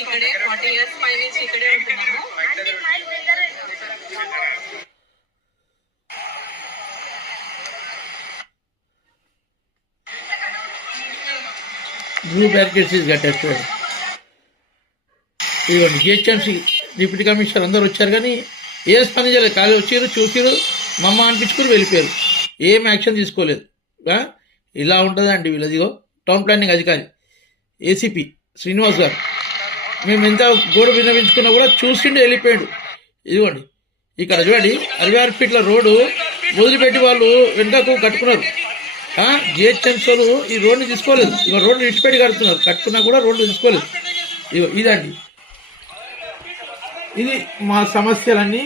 ఇక్కడే 40 years పై నుంచి ఇక్కడే ఉంటున్నాము. New barricades is attached. ఇదిగోండి జిహెచ్ఎంసీ డిప్యూటీ కమిషనర్ అందరూ వచ్చారు కానీ ఏ స్పందించలేదు. ఖాళీ వచ్చారు, చూసారు, మమ్మ అనిపించుకుని వెళ్ళిపోయారు. ఏం యాక్షన్ తీసుకోలేదు. ఇలా ఉంటుందండి వీళ్ళదిగో టౌన్ ప్లానింగ్ అధికారి ఏసీపీ శ్రీనివాస్ గారు. మేము ఎంత గోడ విన్నవించుకున్నా కూడా చూసిండి వెళ్ళిపోయాడు. ఇదిగోండి ఇక్కడ చూడండి 66 ఫీట్ల రోడ్డు వదిలిపెట్టి వాళ్ళు వెనుకకు కట్టుకున్నారు. జిహెచ్ఎంసీలు ఈ రోడ్ని తీసుకోలేదు. ఇక రోడ్డు ఇచ్చిపెట్టి కడుతున్నారు, కట్టుకున్నా కూడా రోడ్డు తీసుకోలేదు. ఇదండి ఇది మా సమస్యలన్నీ